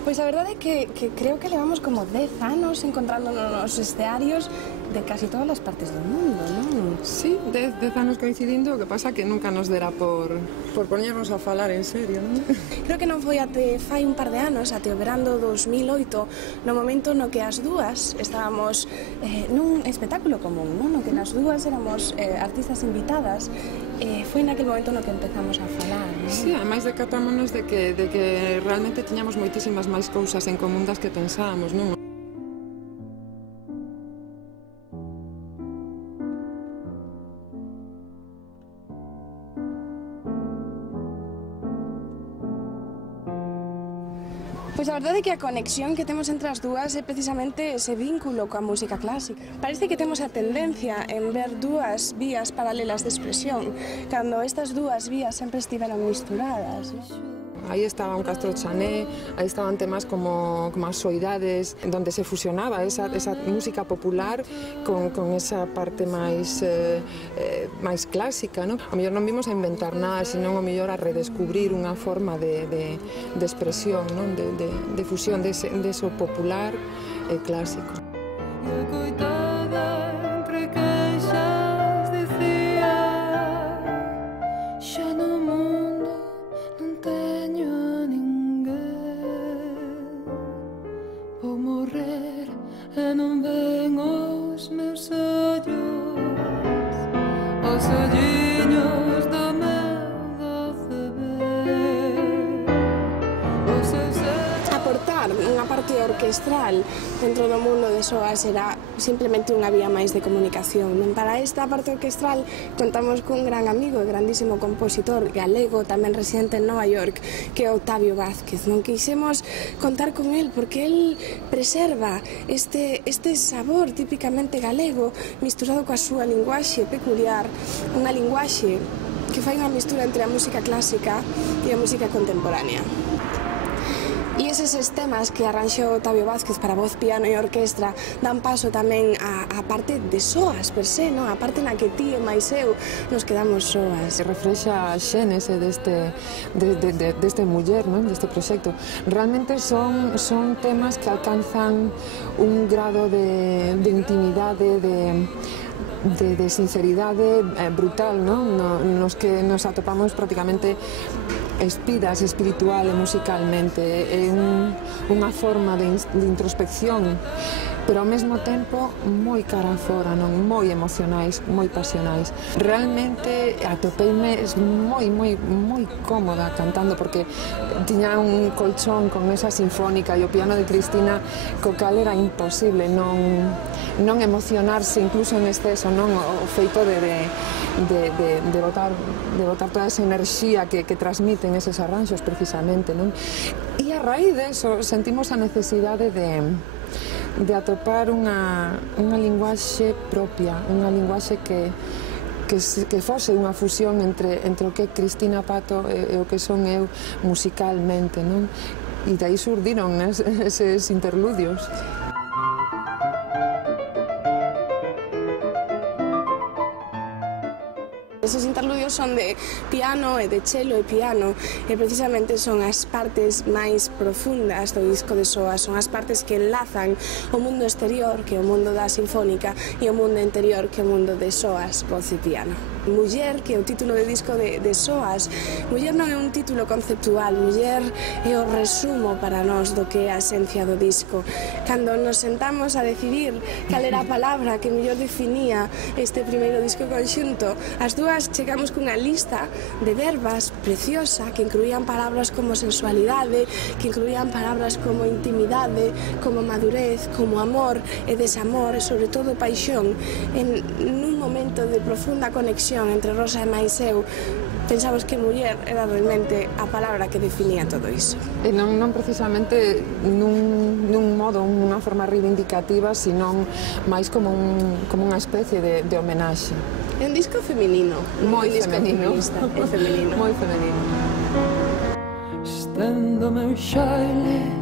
Pois a verdade é que creo que levamos como 10 anos encontrándonos nos escearios de casi todas as partes do mundo, non? Sí, 10 anos coincidindo, o que pasa que nunca nos dera por poñernos a falar en serio, non? Creo que non foi até fai un par de anos, até o verán do 2008, no momento no que as dúas estábamos nun espectáculo común, non? No que nas dúas éramos artistas invitadas, foi naquele momento no que empezamos a falar, non? Sí, ademais decatámonos de que realmente tiñamos moitísimas máis cousas en común das que pensábamos, non? Pois a verdade é que a conexión que temos entre as dúas é precisamente ese vínculo coa música clásica. Parece que temos a tendencia en ver dúas vías paralelas de expresión, cando estas dúas vías sempre estiveron misturadas. Aí estaba un Castro Chané, aí estaban temas como as soidades, donde se fusionaba esa música popular con esa parte máis clásica, non? O mellor non vimos a inventar nada, senón o mellor a redescubrir unha forma de expresión, non? De fusión deso popular e clásico. E non ven os meus ollos, os olliños do meu doce ver, os seus Aportar unha parte orquestral dentro do mundo de SOAS era simplemente unha vía máis de comunicación. Para esta parte orquestral contamos cun gran amigo e grandísimo compositor galego, tamén residente en Nova York, que é Octavio Vázquez. Non quixemos contar con el porque el preserva este sabor típicamente galego misturado coa súa linguaxe peculiar, unha linguaxe que fai unha mistura entre a música clásica e a música contemporánea. E eses temas que arranxou Octavio Vázquez para voz, piano e orquestra dan paso tamén á parte de SOAS per se, non? A parte na que ti e máis eu nos quedamos SOAS. Reflexa a xénese deste muller, non? Deste proxecto. Realmente son temas que alcanzan un grado de intimidade, de sinceridade brutal, non? Nos que nos atopamos prácticamente espidas espiritual e musicalmente. É unha forma de introspección, pero ao mesmo tempo moi cara fora, non? Moi emocionais, moi pasionais. Realmente atopeime moi cómoda cantando, porque tiña un colchón con esa sinfónica e o piano de Cristina, co cal era imposible non emocionarse incluso en exceso, non? O feito de botar toda esa enerxía que transmiten eses arranxos precisamente, non? E a raíz deso sentimos a necesidade de atopar unha linguaxe propia, unha linguaxe que fose unha fusión entre o que é Cristina Pato e o que son eu musicalmente, non? E dai surdiron eses interludios. Eses interludios son de piano e de cello e piano, e precisamente son as partes máis profundas do disco de SOAS, son as partes que enlazan o mundo exterior, que é o mundo da sinfónica, e o mundo interior, que é o mundo de SOAS, voz e piano. Muller, que é o título de disco de SOAS, muller non é un título conceptual, muller é o resumo para nós do que é a esencia do disco. Cando nos sentamos a decidir cal era a palabra que mellor definía este primeiro disco conxunto, as dúas chegamos cunha lista de verbas preciosa que incluían palabras como sensualidade, que incluían palabras como intimidade, como madurez, como amor e desamor e sobre todo paixón, nun momento de profunda conexión entre Rosa e máis eu, pensamos que muller era realmente a palabra que definía todo iso. E non precisamente nun modo, unha forma reivindicativa, senón máis como unha especie de homenaxe. É un disco feminino, Moi un disco femenino. feminista, é femenino. Moi femenino. Stendo meu xaile